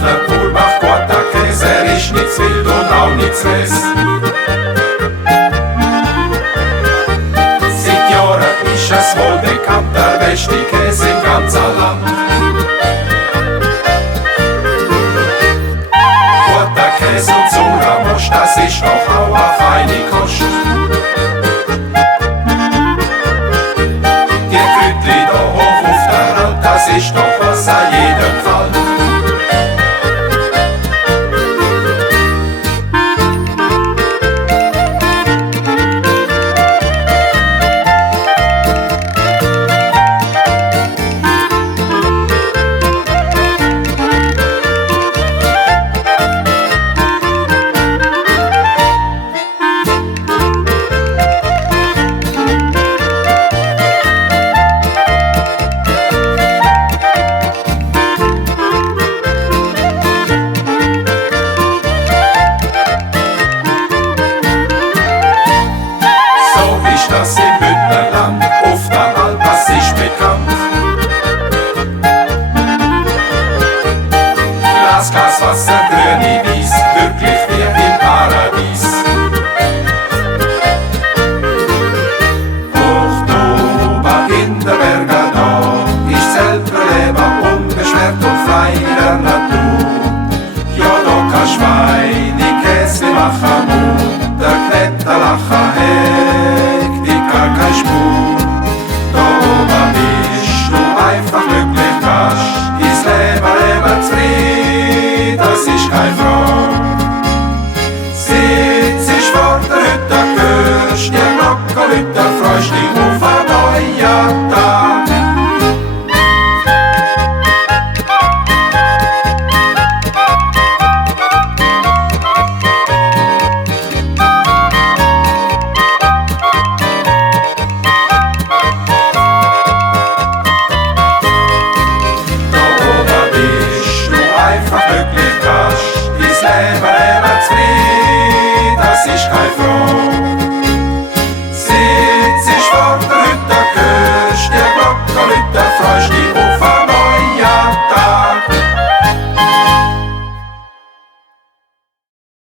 Schaffner Pool macht guter Käse, er ist nichts wild und auch nichts Rest. Seit Jahren ist es wohl bekannt, der beste Käse im ganzen Land. Guter Käse und Solamost, das ist doch auch eine feine Kost. Die Kräutli da hoch auf der Hand, das ist doch was an jedem Fall. Das im Bündnerland, auf der Alp, das ist bekannt. Glas Wasser, grüne Wies, wirklich wie im Paradies. Hoch oben in der Berge da, ich selber lebe unbeschwert und frei in der Natur. Ja, da kann Schwein, die Käse machen Mut, der Kletter lachen kein Spur. Da oben bist du einfach glücklich Gast. Dein Leben zufrieden, das ist keine Frage.